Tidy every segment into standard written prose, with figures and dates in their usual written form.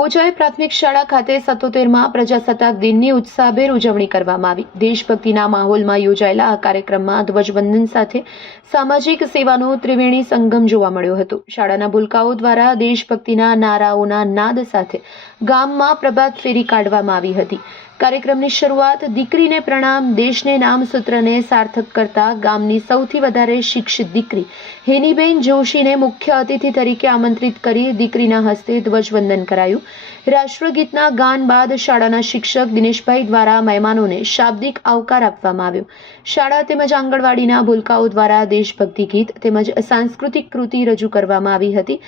બોજાઈ પ્રાથમિક શાળા ખાતે 77માં પ્રજાસત્તાક દિનની ઉત્સાહભેર ઉજવણી કરવામાં આવી। દેશભક્તિના માહોલમાં યોજાયેલા આ કાર્યક્રમમાં ધ્વજવંદન સાથે સામાજિક સેવાનો ત્રિવેણી સંગમ જોવા મળ્યો હતો। શાળાના ભૂલકાઓ દ્વારા દેશભક્તિના નારાઓના નાદ સાથે ગામમાં પ્રભાત ફેરી કાઢવામાં આવી હતી। કાર્યક્રમની શરૂઆત દીકરીને પ્રણામ દેશને નામ સૂત્રને સાર્થક કરતા ગામની સૌથી વધારે શિક્ષિત દીકરી હેનીબેન જોશીને મુખ્ય અતિથિ તરીકે આમંત્રિત કરી દીકરીના હસ્તે ધ્વજવંદન કરાયું। રાષ્ટ્રગીતના ગાન બાદ શાળાના શિક્ષક દિનેશભાઈ દ્વારા મહેમાનોને શાબ્દિક આવકાર આપવામાં આવ્યો। શાળા તેમજ આંગણવાડીના ભૂલકાઓ દ્વારા દેશભક્તિ ગીત તેમજ સાંસ્કૃતિક કૃતિ રજૂ કરવામાં આવી હતી,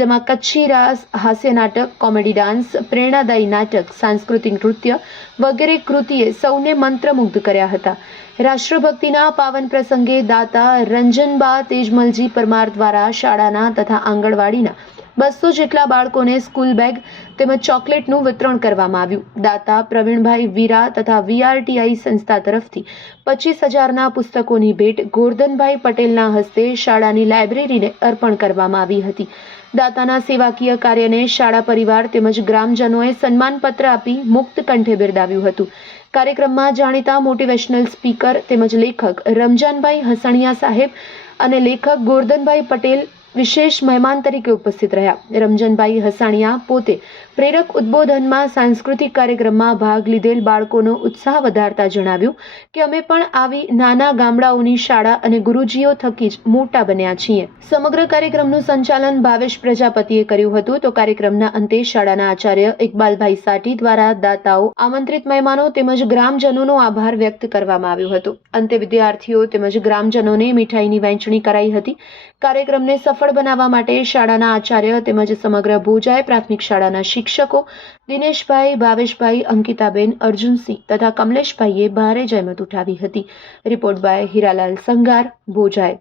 જેમાં કચ્છી રાસ, હાસ્ય નાટક, કોમેડી ડાન્સ, પ્રેરણાદાયી નાટક, સાંસ્કૃતિક નૃત્ય વગેરે કૃતિએ સૌને મંત્રમુગ્ધ કર્યા હતા। રાષ્ટ્રભક્તિના પાવન પ્રસંગે દાતા રંજનબા તેજમલજી પરમાર દ્વારા શાળાના તથા આંગણવાડીના 200 જેટલા બાળકોને સ્કૂલ બેગ તેમજ ચોકલેટનું વિતરણ કરવામાં આવ્યું। દાતા પ્રવીણભાઈ વીરા તથા VRTI સંસ્થા તરફથી 25,000ના પુસ્તકોની ભેટ ગોરધનભાઈ પટેલના હસ્તે શાળાની લાઇબ્રેરીને અર્પણ કરવામાં આવી હતી। દાતાના સેવાકીય કાર્યને શાળા પરિવાર તેમજ ગ્રામજનોએ સન્માનપત્ર આપી મુક્ત કંઠે બિરદાવ્યું હતું। કાર્યક્રમમાં જાણીતા મોટિવેશનલ સ્પીકર તેમજ લેખક રમજાનભાઈ હસણિયા સાહેબ અને લેખક ગોરધનભાઈ પટેલ વિશેષ મહેમાન તરીકે ઉપસ્થિત રહ્યા। રમજાનભાઈ હસાણિયા પોતે પ્રેરક ઉદ્બોધનમાં સાંસ્કૃતિક કાર્યક્રમમાં ભાગ લીધેલ બાળકોનો ઉત્સાહ વધારતા જણાવ્યું કે અમે પણ આવી નાના ગામડાઓની શાળા અને ગુરુજીઓ થકી જ મોટા બન્યા છીએ। સમગ્ર કાર્યક્રમનું સંચાલન ભાવેશ પ્રજાપતિએ કર્યું હતું, તો કાર્યક્રમના અંતે શાળાના આચાર્ય ઇકબાલભાઈ સાટી દ્વારા દાતાઓ, આમંત્રિત મહેમાનો તેમજ ગ્રામજનોનો આભાર વ્યક્ત કરવામાં આવ્યો હતો। અંતે વિદ્યાર્થીઓ તેમજ ગ્રામજનોને મીઠાઈની વહેંચણી કરાઈ હતી। કાર્યક્રમને સફળ બનાવવા માટે શાળાના આચાર્ય તેમજ સમગ્ર બોજાઈ પ્રાથમિક શાળાના શિક્ષકો દિનેશભાઈ, ભાવેશભાઈ, અંકિતાબેન, અર્જુનસિંહ તથા કમલેશભાઈએ ભારે જહેમત ઉઠાવી હતી। Report by Hiralal Sanghar, બોજાઈ।